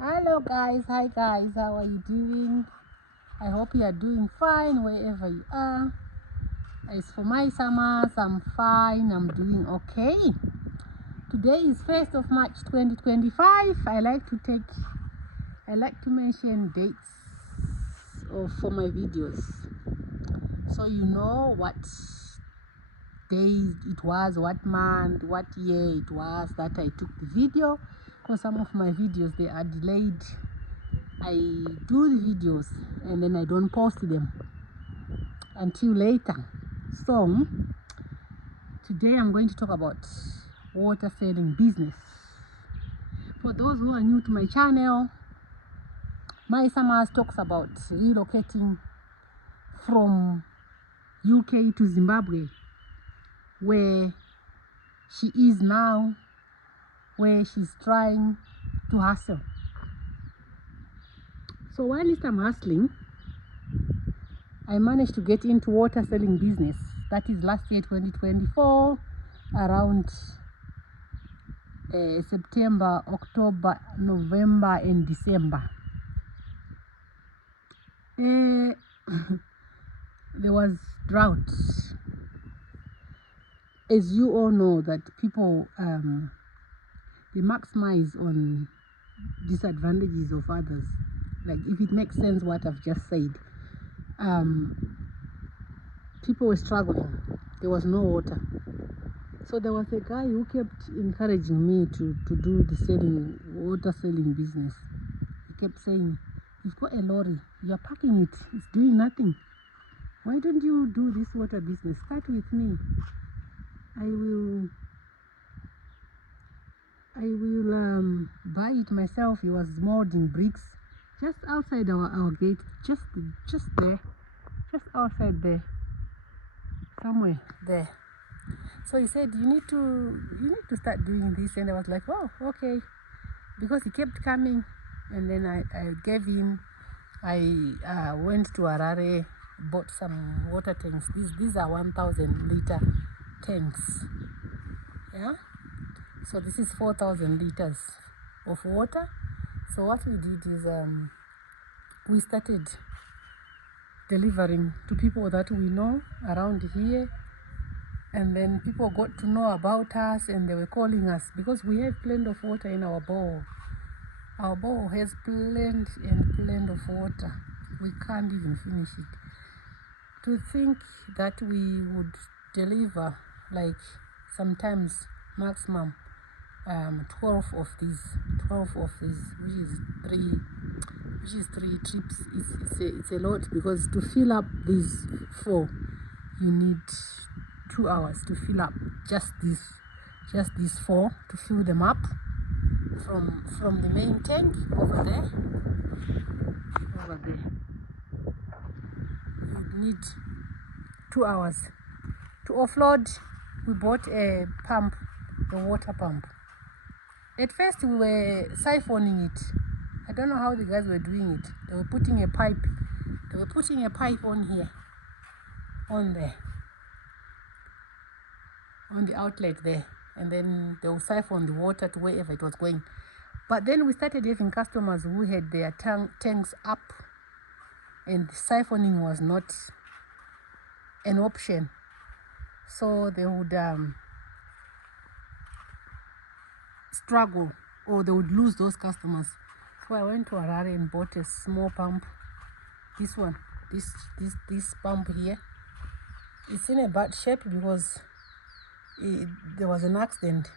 Hello guys, hi guys, how are you doing? I hope you are doing fine wherever you are. As for my summers, I'm fine, I'm doing okay. Today is 1st of March 2025. I like to mention dates for my videos, so you know what day it was, what month, what year it was that I took the video, because some of my videos, they are delayed. I do the videos and then I don't post them until later. So today I'm going to talk about water selling business. For those who are new to my channel, my Summers talks about relocating from UK to Zimbabwe, where she is now, where she's trying to hustle. So while I'm hustling, I managed to get into water selling business. That is last year, 2024, around September, October, November and December. There was drought. As you all know, that people they maximize on disadvantages of others. Like, if it makes sense what I've just said, people were struggling. There was no water. So there was a guy who kept encouraging me to do the water selling business. He kept saying, "You've got a lorry, you're parking it, it's doing nothing. Why don't you do this water business? Start with me. I will buy it myself." He was molding bricks just outside our gate, just there, just outside there, somewhere there. So he said, you need to start doing this. And I was like, oh, okay, because he kept coming. And then I gave him, I went to Harare, bought some water tanks. These are 1,000 liter tanks. Yeah, so this is 4,000 liters of water. So what we did is we started delivering to people that we know around here. And then people got to know about us, and they were calling us because we have plenty of water in our bowl. Our bowl has plenty of water. We can't even finish it. To think that we would deliver, like, sometimes maximum 12 of these, which is three trips. It's a lot, because to fill up these 4, you need 2 hours to fill up just these 4, to fill them up from the main tank over there. You need 2 hours to offload. We bought a pump, a water pump. At first we were siphoning it. I don't know how the guys were doing it. They were putting a pipe on here, on there, on the outlet there, and then they will siphon the water to wherever it was going. But then we started having customers who had their tanks up, and siphoning was not an option. So they would struggle, or they would lose those customers. So I went to Harare and bought a small pump. This one, this pump here, it's in a bad shape because there was an accident.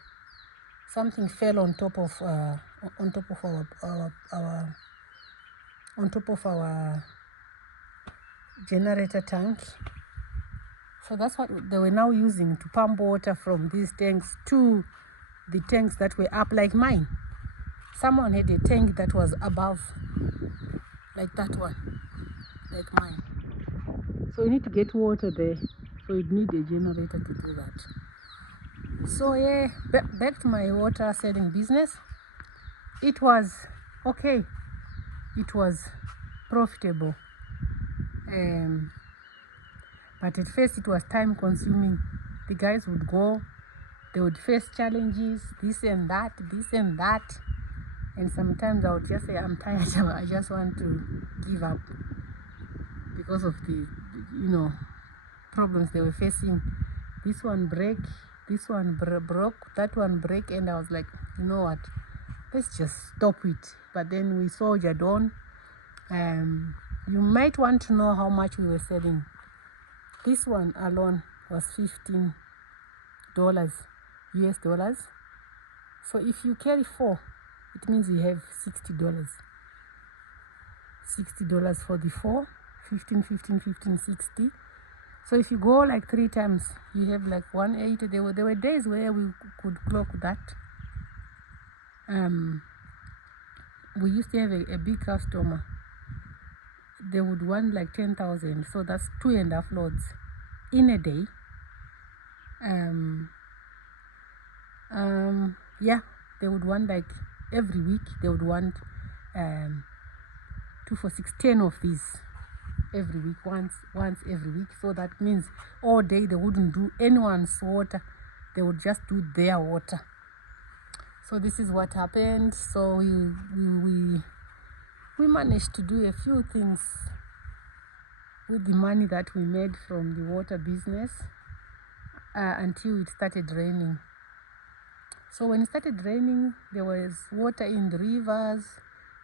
Something fell on top of our generator tank. So that's what they were now using to pump water from these tanks to the tanks that were up, like mine. Someone had a tank that was above, like that one, like mine. So you need to get water there, so you need a generator to do that. So yeah, back to my water selling business. It was okay, it was profitable, but at first it was time consuming. The guys would go, they would face challenges, this and that, And sometimes I would just say I'm tired, I just want to give up because of the problems they were facing. This one break, this one broke, that one break, and I was like, you know what, let's just stop it. But then we soldiered on. You might want to know how much we were selling. This one alone was $15 US dollars. So if you carry 4, it means you have $60. $60 for the 4, 15, 15, 15, 60. So if you go like 3 times, you have like 180. There were days where we could clock that. We used to have a big customer. They would want like 10,000. So that's 2.5 loads in a day. Yeah, they would want like every week. They would want 2 for 6, 10 of these every week, once every week. So that means all day they wouldn't do anyone's water, they would just do their water. So this is what happened. So we managed to do a few things with the money that we made from the water business until it started raining. So when it started raining, there was water in the rivers,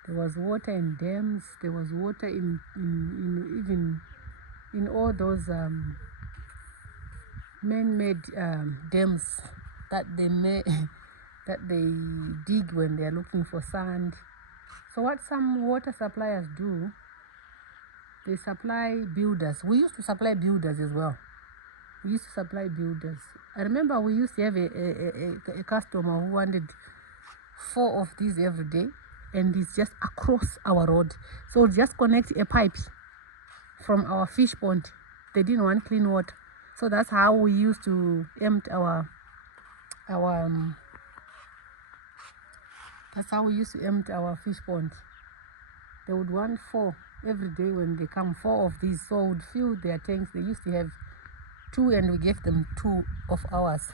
there was water in dams, there was water in even in all those man-made dams that they dig when they are looking for sand. So what some water suppliers do, they supply builders. We used to supply builders as well. We used to supply builders. I remember we used to have a customer who wanted 4 of these every day, and it's just across our road. So just connect a pipe from our fish pond. They didn't want clean water, so that's how we used to empty that's how we used to empty our fish pond. They would want 4 every day when they come, 4 of these. So would fill their tanks. They used to have 2, and we gave them 2 of ours.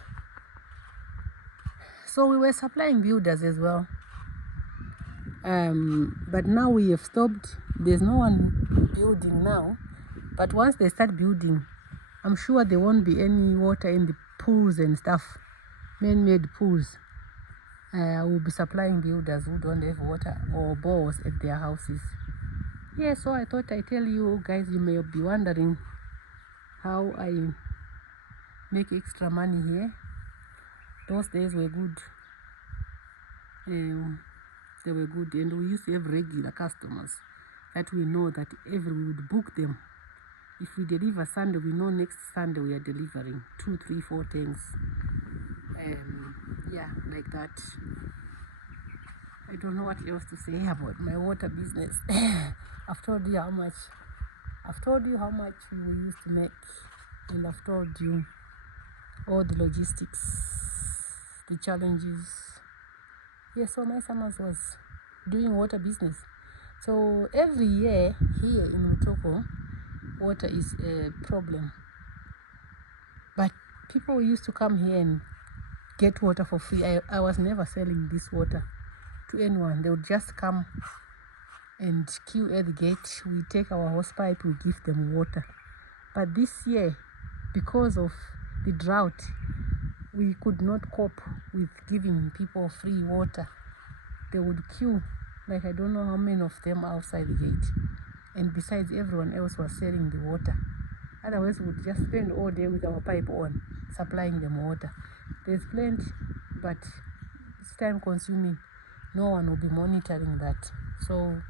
So we were supplying builders as well. But now we have stopped. There's no one building now. But once they start building, I'm sure there won't be any water in the pools and stuff, man-made pools. We'll be supplying builders who don't have water or bores at their houses. Yeah, so I thought I'd tell you guys. You may be wondering how I make extra money here. Those days were good. They were good, and we used to have regular customers that we know that we would book them. If we deliver Sunday, we know next Sunday we are delivering 2, 3, 4 tanks. Yeah, like that. I don't know what else to say about my water business. I've told you how much we used to make, and I've told you all the logistics, the challenges. Yeah, so my summers was doing water business. So every year here in Mutoko, water is a problem. But people used to come here and get water for free. I was never selling this water to anyone. They would just come and queue at the gate. We take our hose pipe, we give them water. But this year, because of the drought, we could not cope with giving people free water. They would queue, like I don't know how many of them outside the gate. And besides, everyone else was selling the water. Otherwise, we would just spend all day with our pipe on, supplying them water. There's plenty, but it's time consuming. No one will be monitoring that. So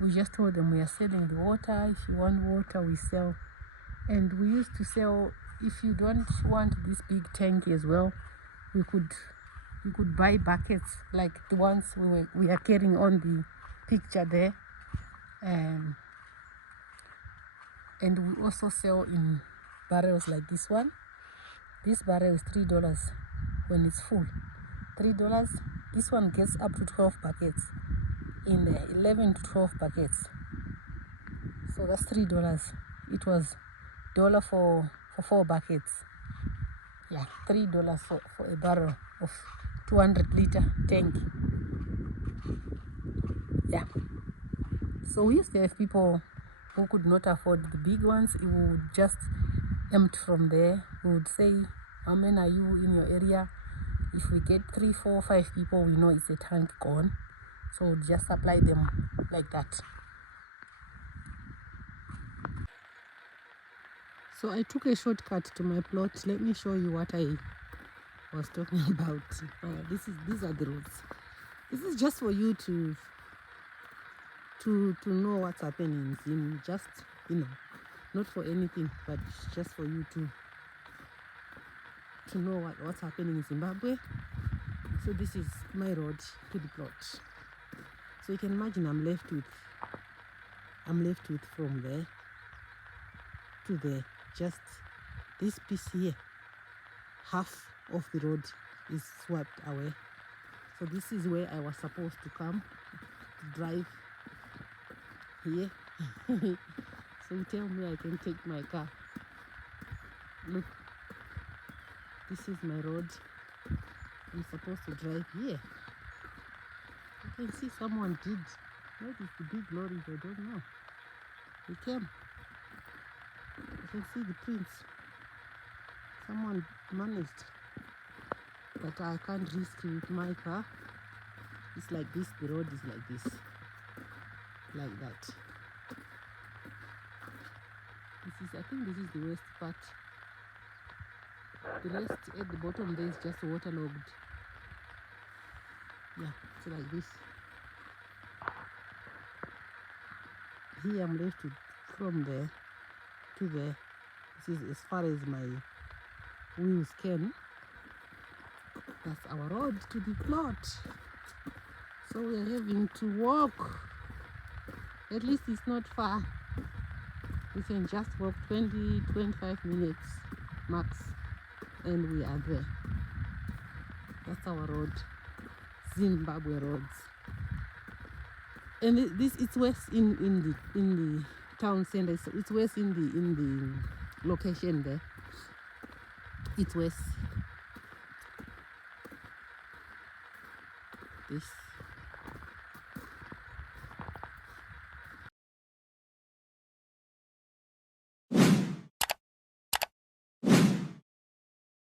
we just told them we are selling the water. If you want water, we sell. And we used to sell, if you don't want this big tank as well, we could buy buckets like the ones we are carrying on the picture there. And we also sell in barrels like this one. This barrel is $3 when it's full. $3. This one gets up to 12 buckets, in 11 to 12 buckets. So that's $3. It was $1 for 4 buckets. Yeah, $3 for a barrel of 200-liter tank. Yeah, so we used to have people who could not afford the big ones. It would just empty from there. We would say, how many are you in your area? If we get 3, 4, 5 people, we know it's a tank gone, so we'll just supply them like that. So I took a shortcut to my plot. Let me show you what I was talking about. These are the roads. This is just for you to know what's happening in just, not for anything, but just for you to know what's happening in Zimbabwe. So this is my road to the plot. So you can imagine I'm left with from there to there, just this piece here. Half of the road is swept away. So this is where I was supposed to come to drive here. So you tell me I can take my car. Look, this is my road. I'm supposed to drive here. You can see someone did. What is the big lorries? I don't know. They came. You can see the prints. Someone managed. But I can't risk it with my car. It's like this. The road is like this. Like that. I think this is the worst part. The rest at the bottom there is just waterlogged. Yeah, it's like this. Here I'm left with from there to there. This is as far as my wheels can. That's our road to the plot. So we're having to walk. At least it's not far. We can just walk 20-25 minutes max, and we are there. That's our road, Zimbabwe roads. And it's west in the town center. It's west in the location there. It's west. This